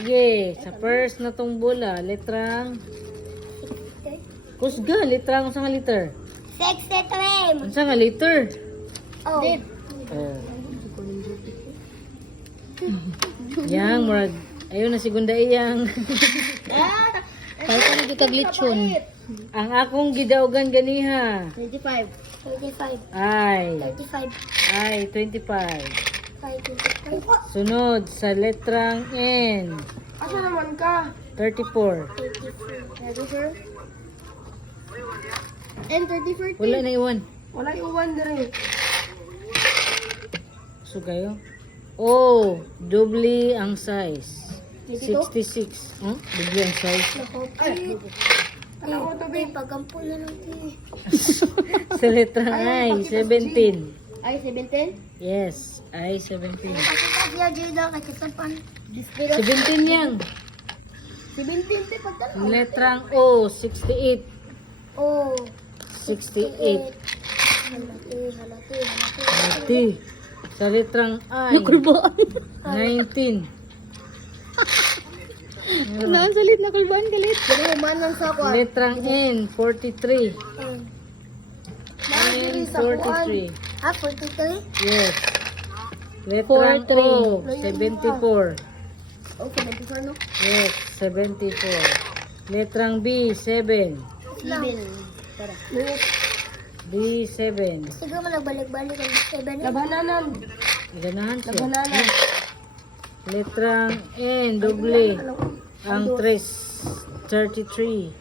Sige, sa first na tong bola, letrang kusga, letrang unsa nga liter? 63. Unsa nga liter? Oh. Oh. Yang murag ayun na segunda iyang. Kaya ka nagkikaglitsyon. Ang akong gidaugan ganiha 25. 25. ay 35. ay 25. 25. Sunod sa letrang N, Asa naman ka? 34. 34. And 34. Wala na iwan. Wala yung 1 na rin. So kayo? Oh, doble ang size. 66. Huh? Doble ang size. Ano ko to, babe? Pagampo na lang, Sa letrang I, 17. Ay, 17? Yes, I, 17. Kasi Jada, kakisapan. 17 yang. 17, te, pagdala. Letrang O, 68. Oh. 68. Halati. Ati. Sa letrang I, 19. Naan salit na kulbaan galit. Pero humanan sa ako. Letrang N, 43. N, 43. Ah, 43? Yes. Letrang 43. O, 74. Oh, 74, no? Yes, 74. Letrang B, 7. 7. Tara. B, 7. Siguro mo nagbalik-balik ang 7. Labananan. Ganahan siya. Labananan. Letrang N, doble. Ang 3, 33.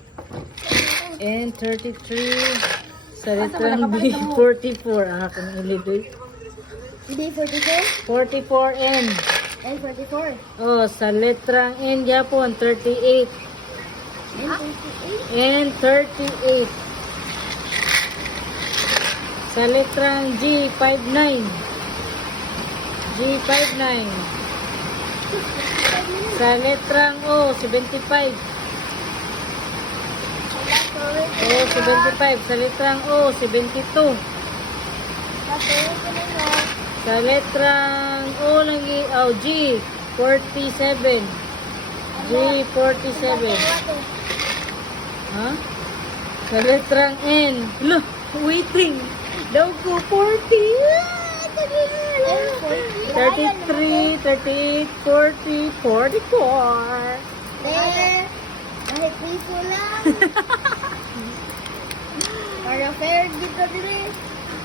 N, 33. Sa letrang B, 44. Ang akong ulidoy. Hindi, 44? 44 N. And 44. Oh, sa letrang N, Japon, 38. N, 38. Sa letrang G, 59. G, 59. Sa letrang O, 75. O, 75. Sa letrang O, 72. Sa letrang O lagi, oh, G, 47. G, 47. Ha? Sa letrang N, look, waiting. Daw ko, 40. 33, 38, 40, 44. Kahit piso lang. Para fair dito din.